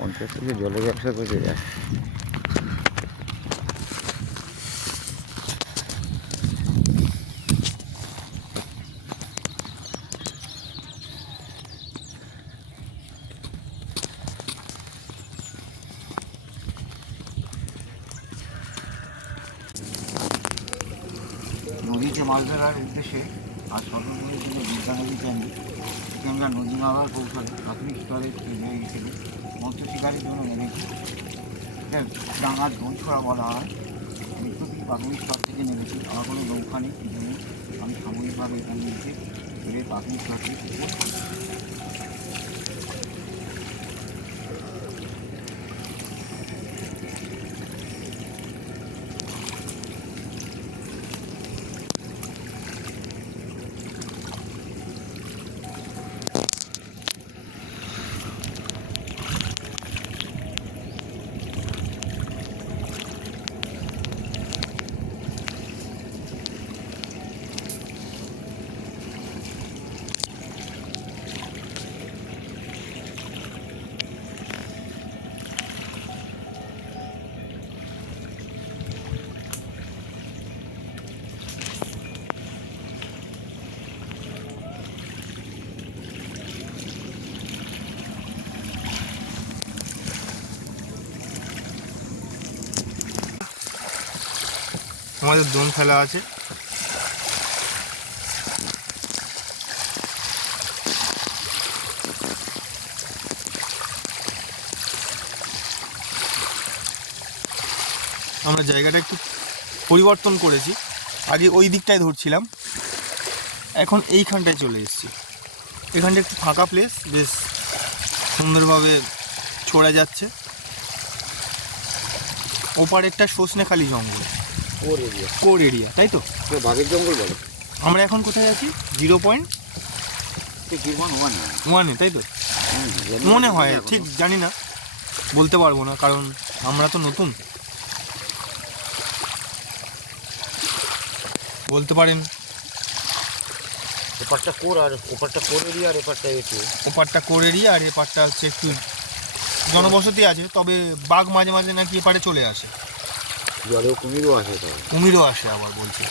50 থেকে জলের ব্যবসা করে যায়। নদীতে মাছ ধরার উদ্দেশ্যে আর সর্বোপরি ছিল বিদ্যা নদী ক্যান্ডি। এখানকার নদী মারার কৌশলে প্রাথমিক স্তরে হিসেবে মৎস্য শিকারের জন্য নেমেছি। এটা ডাঙার দোলছড়া বলা হয়। বিদ্যুৎ প্রাথমিক স্তর থেকে নেমেছি। আমার কোনো নৌকা নেই, কিন্তু আমি সাময়িকভাবে এখানে এসে প্রাথমিক স্তর থেকে আমাদের দোন ফেলা আছে। আমরা জায়গাটা একটু পরিবর্তন করেছি। আগে ওই দিকটায় ধরছিলাম, এখন এইখানটায় চলে এসেছি। এখানটা একটু ফাঁকা প্লেস, বেশ সুন্দরভাবে ছড়া যাচ্ছে। ওপারে একটা সজনেখালি জঙ্গল, কোর এরিয়া, তাই তো? বাঘের জঙ্গল বলে। আমরা এখন কোথায় আছি? 0.1-এ, তাই তো মনে হয়, ঠিক জানি না, বলতে পারবো না, কারণ আমরা তো নতুন। বলতে পারেন এপারটা কোর আর ওপারটা কোর এরিয়া, আর এপারটা ওপারটা কোর এরিয়া, আর এপারটা হচ্ছে একটু জনবসতি আছে। তবে বাঘ মাঝে মাঝে নাকি এপারে চলে আসে। জলেও কুমিরও আসে, কুমিরও আসে আবার বলছে।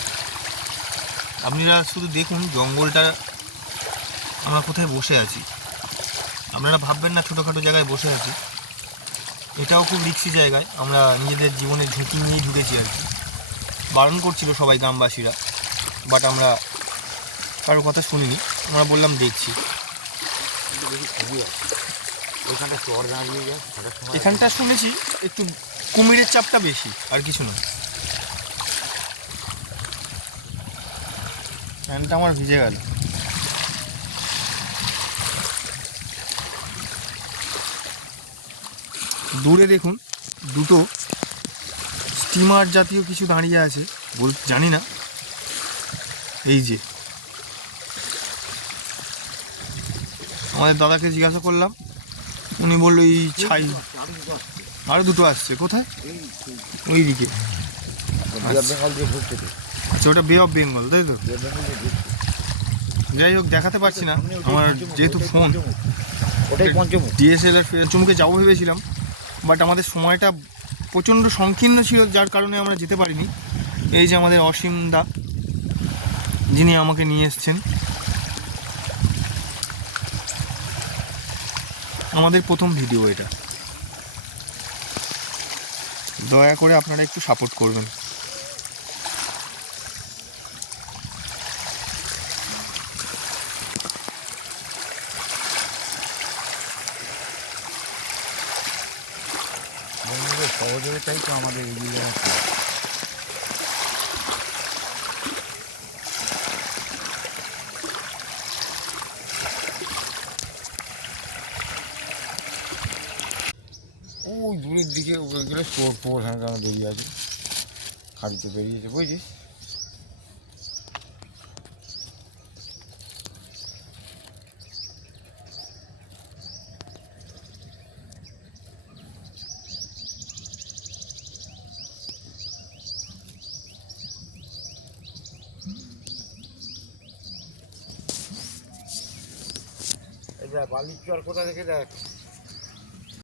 আপনারা শুধু দেখুন জঙ্গলটা, আমরা কোথায় বসে আছি। আপনারা ভাববেন না ছোটোখাটো জায়গায় বসে আছি, এটাও খুব রিস্কি জায়গায়। আমরা নিজেদের জীবনের ঝুঁকি নিয়েই ঢুকেছি আর কি। বারণ করছিল সবাই গ্রামবাসীরা, বাট আমরা কারোর কথা শুনিনি। আমরা বললাম দেখছি। এখানটা শুনেছি একটু কুমিরের চাপটা বেশি, আর কিছু না। প্যান্টটা আমার ভিজে গেল। দূরে দেখুন দুটো স্টিমার জাতীয় কিছু দাঁড়িয়ে আছে, জানি না। এই যে আমাদের দাদাকে জিজ্ঞাসা করলাম, উনি বললো এই ছাই আরও দুটো আসছে। কোথায়? ওই দিকে। আচ্ছা, ওটা বে অফ বেঙ্গল, তাই তো? যাই হোক, দেখাতে পারছি না আমার যেহেতু ফোন। ডিএসএলআর চমুকে যাবো ভেবেছিলাম, বাট আমাদের সময়টা প্রচণ্ড সংকীর্ণ ছিল, যার কারণে আমরা যেতে পারিনি। এই যে আমাদের অসীম দা, যিনি আমাকে নিয়ে এসছেন। আমাদের প্রথম ভিডিও এটা, দয়া করে আপনারা একটু সাপোর্ট করবেন। সহযোগিতাই তো আমাদের এগিয়ে আছে। ওই দূরের দিকে ওইগুলো স্টোর টোর হ্যাঁ বেরিয়ে আছে, খাড়িতে বেরিয়েছে, বুঝছিস? এই দেখ বালির চর কোথা থেকে দেখ।